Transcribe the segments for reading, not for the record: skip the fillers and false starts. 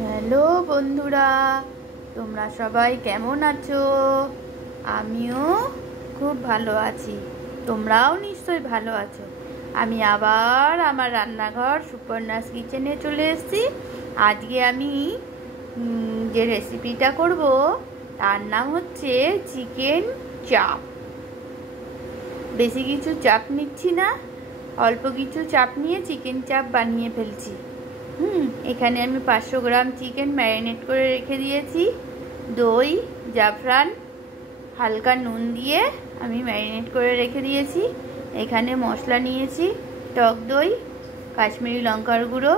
Hello বন্ধুরা, তোমরা সবাই কেমন আছো? আমিও খুব ভালো আছি। তোমরাও নিশ্চয়ই ভালো আছো। আমি আবার আমার রান্নাঘর সুপর্ণাস কিচেনে চলে এসেছি। আজকে আমি যে রেসিপিটা করব তার নাম হচ্ছে চিকেন চাপ। বেশি কিছু চাপ নিচ্ছি না, অল্প কিছু চাপ নিয়ে চিকেন চাপ বানিয়ে ফেলছি। এখানে আমি 500 গ্রাম চিকেন ম্যারিনেট করে রেখে দিয়েছি। দই, জাফরান, হালকা নুন দিয়ে আমি ম্যারিনেট করে রেখে দিয়েছি। এখানে মশলা নিয়েছি টক দই, কাশ্মীরি লঙ্কার গুঁড়ো,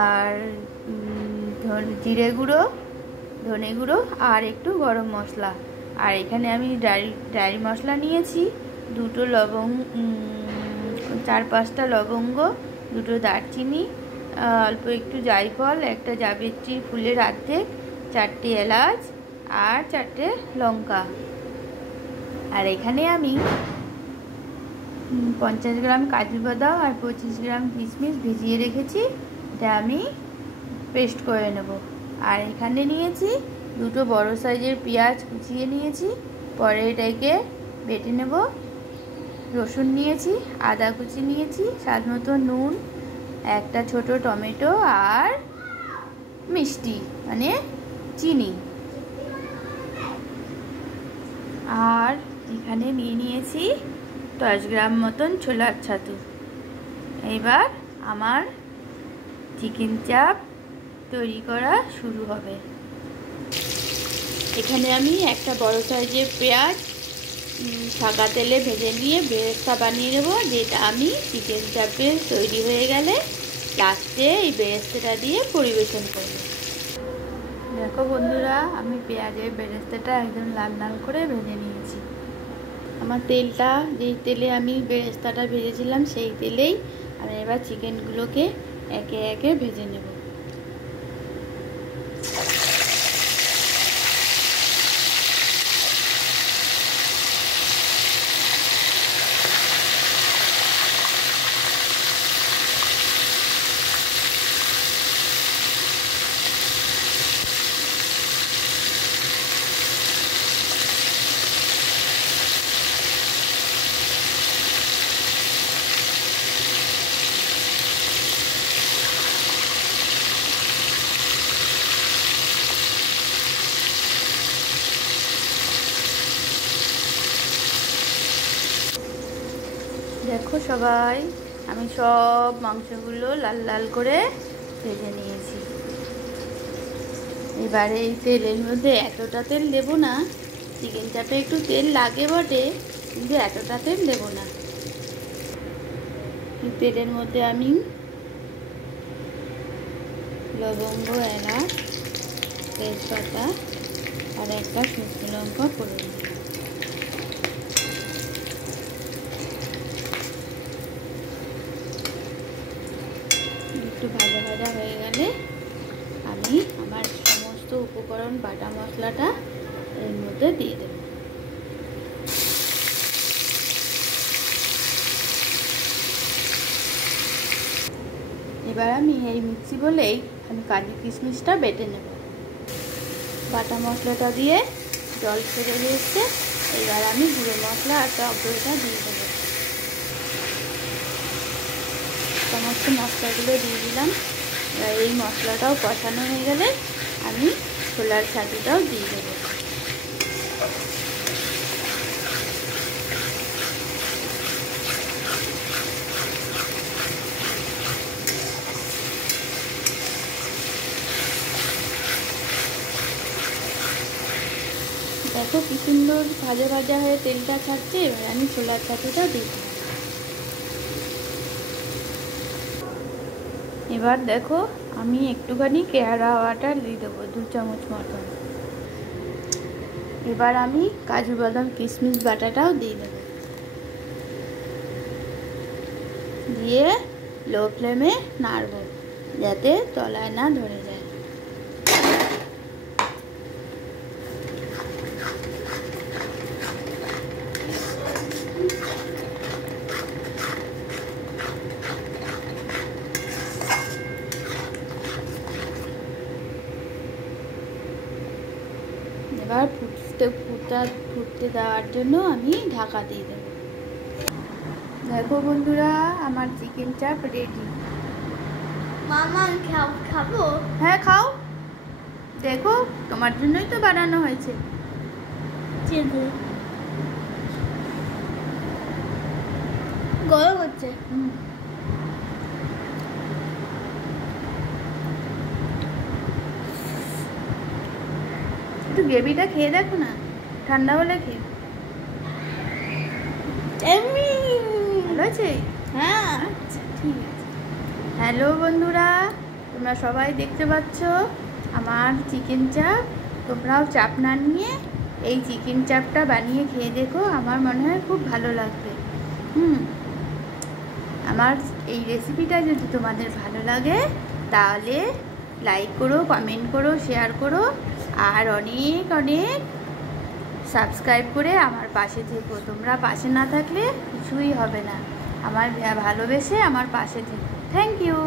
আর জিরে গুঁড়ো, ধনে গুঁড়ো, আর একটু গরম মশলা। আর এখানে আমি ড্রাই মশলা নিয়েছি, দুটো লবঙ্গ, 4-5টা লবঙ্গ, দুটো দারচিনি, অল্প একটু জায়ফল, একটা জাবিত্রী ফুলের অর্ধেক, 4টে এলাচ আর 4টে লঙ্কা। আর এখানে আমি 50 গ্রাম কাজু বাদাম আর 25 গ্রাম কিশমিশ ভিজিয়ে রেখেছি। এটা আমি পেস্ট করে নেব। আর এখানে নিয়েছি দুটো বড় সাইজের পেঁয়াজ কুচিয়ে নিয়েছি, পরে এটাকে বেটে নেব। রসুন নিয়েছি, আদা কুচি নিয়েছি, স্বাদ মতো নুন, একটা ছোট টমেটো আর মিষ্টি মানে চিনি। আর এখানে নিয়েছি 10 গ্রাম মতন ছোলার ছাতু। এবার আমার চিকেন চাপ তৈরি করা শুরু হবে। এখানে আমি একটা বড় সাইজের পেঁয়াজ সাদা তেলে ভেজে নিয়ে বেরেস্তা বানিয়ে নেব, যেটা আমি চিকেন চাপে তৈরি হয়ে গেলে লাস্টে এই বেরেস্তাটা দিয়ে পরিবেশন করব। দেখো বন্ধুরা, আমি পেঁয়াজের বেরেস্তাটা একদম লাল লাল করে ভেজে নিয়েছি। আমার তেলটা, যেই তেলে আমি বেরেস্তাটা ভেজেছিলাম সেই তেলেই আমি এবার চিকেনগুলোকে একে একে ভেজে নেব। দেখো সবাই, আমি সব মাংসগুলো লাল লাল করে ভেজে নিয়েছি। এবারে এই তেলের মধ্যে এতটা তেল দেবো না, চিকেন চাপে একটু তেল লাগে বটে, কিন্তু এতটা তেল দেবো না। তেলের মধ্যে আমি লবঙ্গ, এলাচ, তেজপাতা আর একটা শুকনো লঙ্কা ফোড়ন দিই। একটু ভাজা ভাজা হয়ে গেলে আমি আমার সমস্ত উপকরণ বাটা মশলাটা এর মধ্যে দিয়ে দেব। এবার আমি এই মিক্সি বলেই আমি কাজু কিশমিশটা বেটে নেব। বাটা মশলাটা দিয়ে জল ছেড়ে দিয়েছে, এবার আমি গুঁড়ো মশলা আর টক দইটা দিয়ে দেবো। সমস্ত মশলাগুলো দিয়ে দিলাম। এবার এই মশলাটাও কষানো হয়ে গেলে আমি ছোলার ছাতুটাও দিয়ে দেবো। দেখো কি সুন্দর ভাজা ভাজা হয়ে তেলটা ছাড়ছে। এবার আমি ছোলার ছাতুটা দিই। এবার দেখো আমি একটুখানি কেওড়া ওয়াটার দিয়ে দেবো, 2 চামচ মতন। এবার আমি কাজু বাদাম কিশমিশ বাটাটাও দিয়ে দেবো, দিয়ে লো ফ্লেমে নাড়বো যাতে তলায় না ধরে যায়। এবার ফুটতে দেওয়ার জন্য আমি ঢাকা দিয়ে দেবো। দেখো বন্ধুরা, আমার চিকেন চাপ রেডি। মামা খাবো? হ্যাঁ খাও, দেখো তোমার জন্যই তো বানানো হয়েছে। গরম হচ্ছে। একটু গ্রেভিটা খেয়ে দেখো না, ঠান্ডা হলে খেয়ে। ভালো আছে? হ্যাঁ। আচ্ছা ঠিক আছে। হ্যালো বন্ধুরা, তোমরা সবাই দেখতে পাচ্ছ আমার চিকেন চাপ। তোমরাও চাপ না নিয়ে এই চিকেন চাপটা বানিয়ে খেয়ে দেখো, আমার মনে হয় খুব ভালো লাগবে। আমার এই রেসিপিটা যদি তোমাদের ভালো লাগে তাহলে লাইক করো, কমেন্ট করো, শেয়ার করো, আর অনেক অনেক সাবস্ক্রাইব করে আমার পাশে থেকো। তোমরা পাশে না থাকলে কিছুই হবে না। আমার ভালোবেসে আমার পাশে থেকো। Thank you.